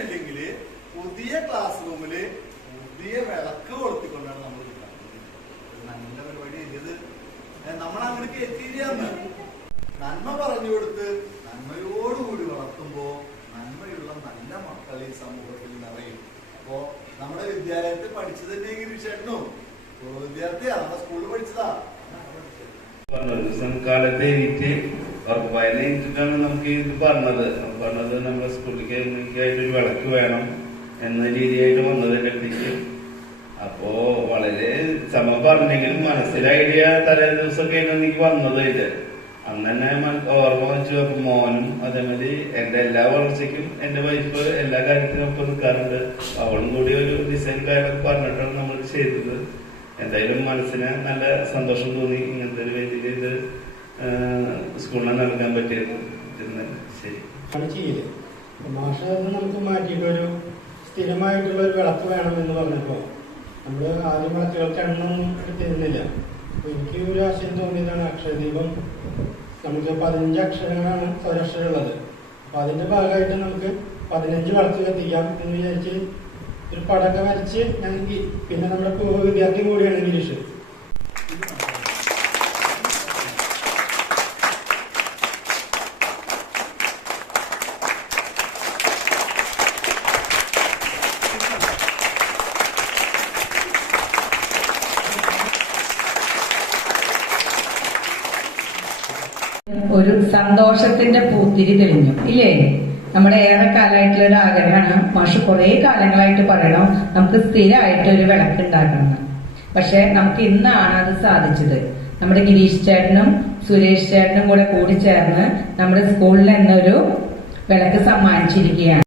പുതിയ ക്ലാസ് റൂമില് പുതിയ വിളക്ക് കൊളുത്തിക്കൊണ്ടാണ് നമ്മൾ നല്ല പരിപാടി ചെയ്തത്. നമ്മളങ്ങനെ എത്തിയില്ലാന്ന് നന്മ പറഞ്ഞു കൊടുത്ത് നന്മയോടുകൂടി വളർത്തുമ്പോ നന്മയുള്ള നല്ല മക്കൾ ഈ സമൂഹത്തിൽ നിറയും. അപ്പോ നമ്മുടെ വിദ്യാലയത്തിൽ പഠിച്ചത് തന്നെ ഗിരീഷേട്ടനും വിദ്യാർത്ഥിയാണ്, നമ്മുടെ സ്കൂളിൽ പഠിച്ചതാ. കാലത്ത് എനിക്ക് ഉറപ്പായിട്ടാണ് നമുക്ക് ഇത് പറഞ്ഞത് നമ്മുടെ സ്കൂളിലേക്ക് എനിക്കായിട്ടൊരു വിളക്ക് വേണം എന്ന രീതിയായിട്ട് വന്നത് എന്റെ അടുത്തേക്ക്. അപ്പോ വളരെ പറഞ്ഞെങ്കിലും മനസ്സിലെ ഐഡിയ തലേ ദിവസമൊക്കെ എനിക്ക് വന്നത് ഇത് അന്ന് തന്നെ ഓർമ്മ വെച്ചു. അപ്പൊ മോനും അതേമാതിരി എന്റെ എല്ലാ വളർച്ചയ്ക്കും എന്റെ വൈഫ് എല്ലാ കാര്യത്തിനും ഒപ്പം നിൽക്കാറുണ്ട്. അവളും കൂടി ഒരു ഡിസൈൻ കാര്യമൊക്കെ പറഞ്ഞിട്ടാണ് നമ്മൾ ചെയ്തത്. എന്തായാലും മനസ്സിന് നല്ല സന്തോഷം തോന്നി ഇങ്ങനത്തെ ഒരു വേദിയിൽ ഇത് സ്കൂളിനെ നൽകാൻ പറ്റിയത്. ശരി, മാഷ നമുക്ക് മാറ്റിയിട്ടൊരു സ്ഥിരമായിട്ടുള്ള ഒരു വിളക്ക് വേണമെന്ന് പറഞ്ഞപ്പോ നമ്മള് ആദ്യം വിളക്കുകൾക്ക് എണ്ണൊന്നും എടുത്തിരുന്നില്ല. അപ്പൊ എനിക്ക് ഒരു ആശയം തോന്നിയതാണ് അക്ഷരദീപം. നമുക്ക് 15 അക്ഷരങ്ങളാണ് ഒരക്ഷരം ഉള്ളത്. അപ്പൊ അതിന്റെ ഭാഗമായിട്ട് നമുക്ക് 15 വിളക്ക് കത്തിക്കാം എന്ന് വിചാരിച്ച് ഒരു പടക്കം വരച്ച് ഞങ്ങൾക്ക് പിന്നെ നമ്മുടെ പൂർവ്വ വിദ്യാർത്ഥി കൂടിയാണ് ഗിരീഷ്. ഒരു സന്തോഷത്തിന്റെ പൂത്തിരി തെളിഞ്ഞു ഇല്ലേ? നമ്മുടെ ഏറെ കാലമായിട്ടുള്ള ഒരു ആഗ്രഹമാണ്. മാഷ് കുറെ കാലങ്ങളായിട്ട് പറയണം നമുക്ക് സ്ഥിരമായിട്ട് ഒരു വിളക്ക് ഉണ്ടാക്കണം. പക്ഷെ നമുക്ക് ഇന്നാണ് അത് സാധിച്ചത്. നമ്മുടെ ഗിരീഷ് ചേട്ടനും സുരേഷ് ചേട്ടനും കൂടെ കൂടി ചേർന്ന് നമ്മുടെ സ്കൂളിൽ നിന്നൊരു വിളക്ക് സമ്മാനിച്ചിരിക്കുകയാണ്.